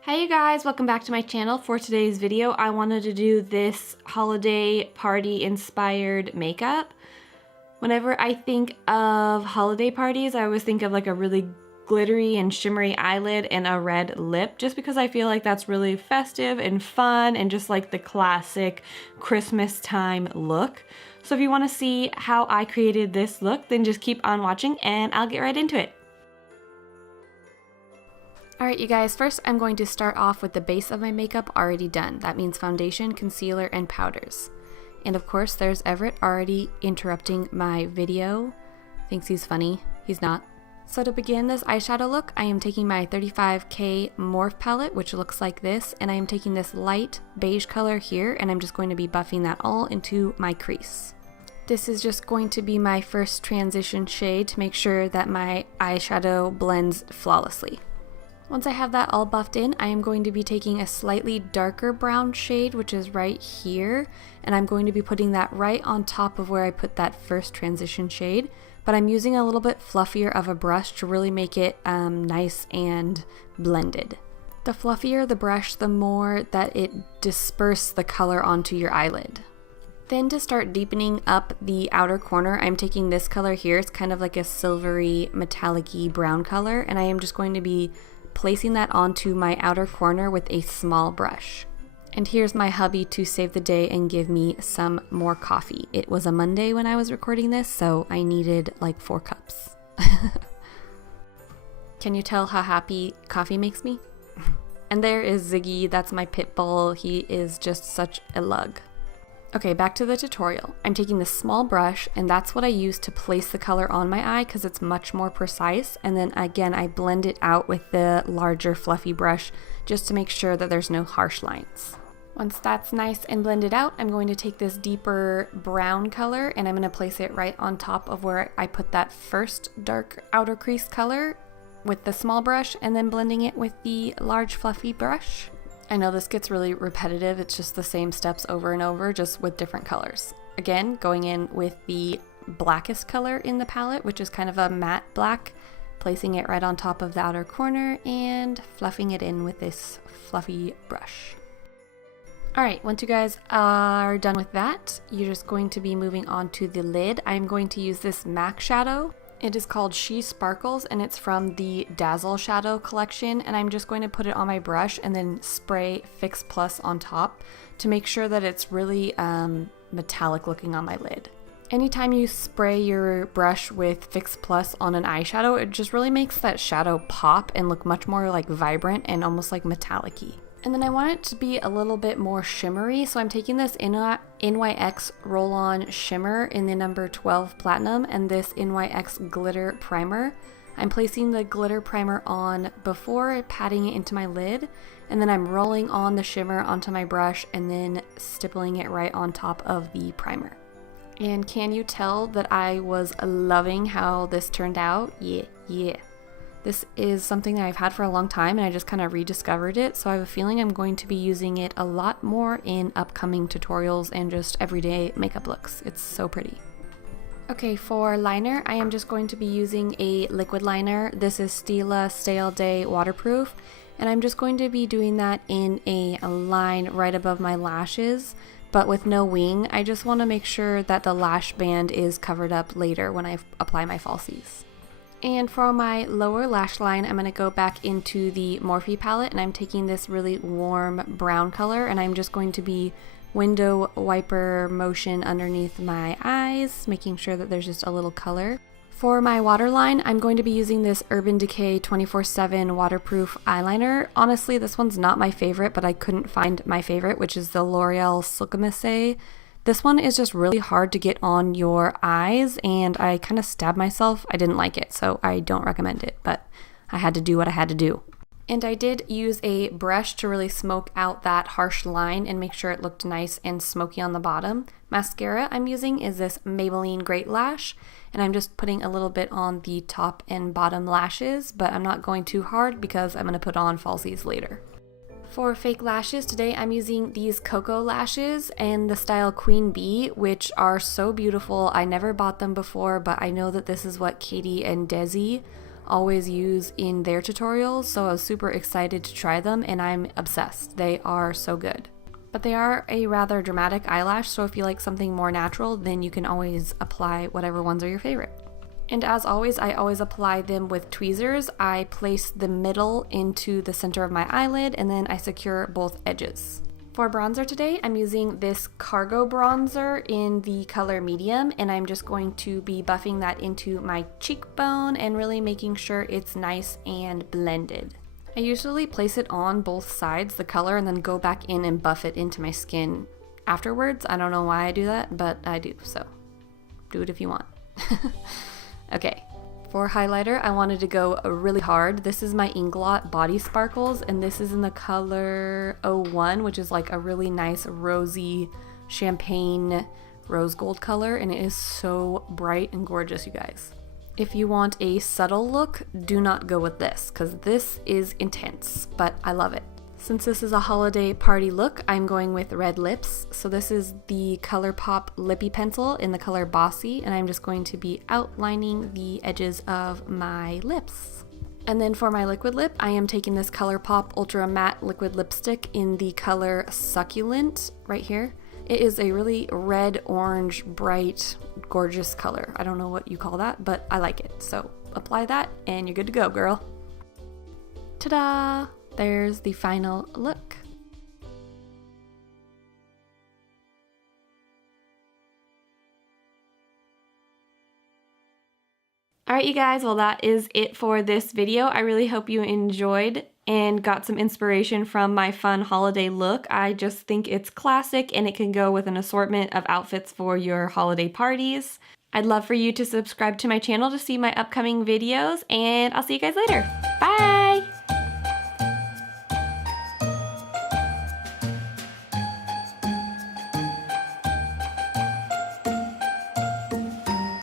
Hey you guys, welcome back to my channel. For today's video, I wanted to do this holiday party inspired makeup. Whenever I think of holiday parties, I always think of like a really glittery and shimmery eyelid and a red lip, just because I feel like that's really festive and fun and just like the classic Christmas time look. So if you want to see how I created this look, then just keep on watching and I'll get right into it. Alright you guys, first I'm going to start off with the base of my makeup already done. That means foundation, concealer, and powders. And of course there's Everett already interrupting my video. Thinks he's funny. He's not. So to begin this eyeshadow look, I am taking my 35K Morphe palette, which looks like this, and I am taking this light beige color here, and I'm just going to be buffing that all into my crease. This is just going to be my first transition shade to make sure that my eyeshadow blends flawlessly. Once I have that all buffed in, I am going to be taking a slightly darker brown shade, which is right here, and I'm going to be putting that right on top of where I put that first transition shade, but I'm using a little bit fluffier of a brush to really make it nice and blended. The fluffier the brush, the more that it disperses the color onto your eyelid. Then to start deepening up the outer corner, I'm taking this color here. It's kind of like a silvery metallic-y brown color, and I am just going to be placing that onto my outer corner with a small brush. And here's my hubby to save the day and give me some more coffee. It was a Monday when I was recording this, so I needed like 4 cups. Can you tell how happy coffee makes me? And there is Ziggy, that's my pit bull. He is just such a lug. Okay, back to the tutorial. I'm taking this small brush, and that's what I use to place the color on my eye because it's much more precise. And then again, I blend it out with the larger fluffy brush just to make sure that there's no harsh lines. Once that's nice and blended out, I'm going to take this deeper brown color and I'm going to place it right on top of where I put that first dark outer crease color with the small brush, and then blending it with the large fluffy brush. I know this gets really repetitive, it's just the same steps over and over, just with different colors. Again, going in with the blackest color in the palette, which is kind of a matte black, placing it right on top of the outer corner and fluffing it in with this fluffy brush. Alright, once you guys are done with that, you're just going to be moving on to the lid. I'm going to use this MAC shadow. It is called She Sparkles, and it's from the Dazzle Shadow collection, and I'm just going to put it on my brush and then spray Fix Plus on top to make sure that it's really metallic looking on my lid. Anytime you spray your brush with Fix Plus on an eyeshadow, it just really makes that shadow pop and look much more like vibrant and almost like metallic-y. And then I want it to be a little bit more shimmery, so I'm taking this NYX Roll-On Shimmer in the number 12 Platinum and this NYX Glitter Primer. I'm placing the glitter primer on before patting it into my lid, and then I'm rolling on the shimmer onto my brush and then stippling it right on top of the primer. And can you tell that I was loving how this turned out? Yeah. This is something that I've had for a long time and I just kind of rediscovered it, so I have a feeling I'm going to be using it a lot more in upcoming tutorials and just everyday makeup looks. It's so pretty. Okay, for liner, I am just going to be using a liquid liner. This is Stila Stay All Day Waterproof, and I'm just going to be doing that in a line right above my lashes, but with no wing. I just want to make sure that the lash band is covered up later when I apply my falsies. And for my lower lash line, I'm going to go back into the Morphe palette, and I'm taking this really warm brown color, and I'm just going to be window wiper motion underneath my eyes, making sure that there's just a little color. For my waterline, I'm going to be using this Urban Decay 24/7 waterproof eyeliner. Honestly, this one's not my favorite, but I couldn't find my favorite, which is the L'Oreal Silkamasse. This one is just really hard to get on your eyes, and I kind of stabbed myself. I didn't like it, so I don't recommend it, but I had to do what I had to do. And I did use a brush to really smoke out that harsh line and make sure it looked nice and smoky on the bottom. Mascara I'm using is this Maybelline Great Lash, and I'm just putting a little bit on the top and bottom lashes, but I'm not going too hard because I'm going to put on falsies later. For fake lashes, today I'm using these Cocoa lashes in the style Queen Bee, which are so beautiful. I never bought them before, but I know that this is what Katie and Desi always use in their tutorials, so I was super excited to try them and I'm obsessed. They are so good. But they are a rather dramatic eyelash, so if you like something more natural, then you can always apply whatever ones are your favorite. And as always, I always apply them with tweezers. I place the middle into the center of my eyelid and then I secure both edges. For bronzer today, I'm using this Cargo bronzer in the color medium, and I'm just going to be buffing that into my cheekbone and really making sure it's nice and blended. I usually place it on both sides, the color, and then go back in and buff it into my skin afterwards. I don't know why I do that, but I do, so do it if you want. Okay. For highlighter, I wanted to go really hard. This is my Inglot Body Sparkles, and this is in the color 01, which is like a really nice rosy champagne rose gold color, and it is so bright and gorgeous, you guys. If you want a subtle look, do not go with this, because this is intense, but I love it. Since this is a holiday party look, I'm going with red lips. So this is the ColourPop Lippy Pencil in the color Bossy, and I'm just going to be outlining the edges of my lips. And then for my liquid lip, I am taking this ColourPop Ultra Matte Liquid Lipstick in the color Succulent right here. It is a really red, orange, bright, gorgeous color. I don't know what you call that, but I like it. So apply that and you're good to go, girl. Ta-da! There's the final look. Alright you guys, well that is it for this video. I really hope you enjoyed and got some inspiration from my fun holiday look. I just think it's classic and it can go with an assortment of outfits for your holiday parties. I'd love for you to subscribe to my channel to see my upcoming videos, and I'll see you guys later. Bye!